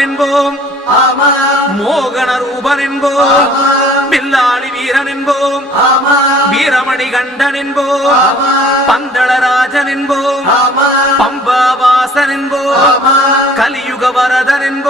ராமன் என்போம், மோகன ரூபன் என்போம், பில்லாளி வீரன் என்போம், வீரமணி கண்டன் என்போம், பந்தளராஜன் என்போம், பம்பாவாசன் என்போம், கலியுக வரதன் என்போம்.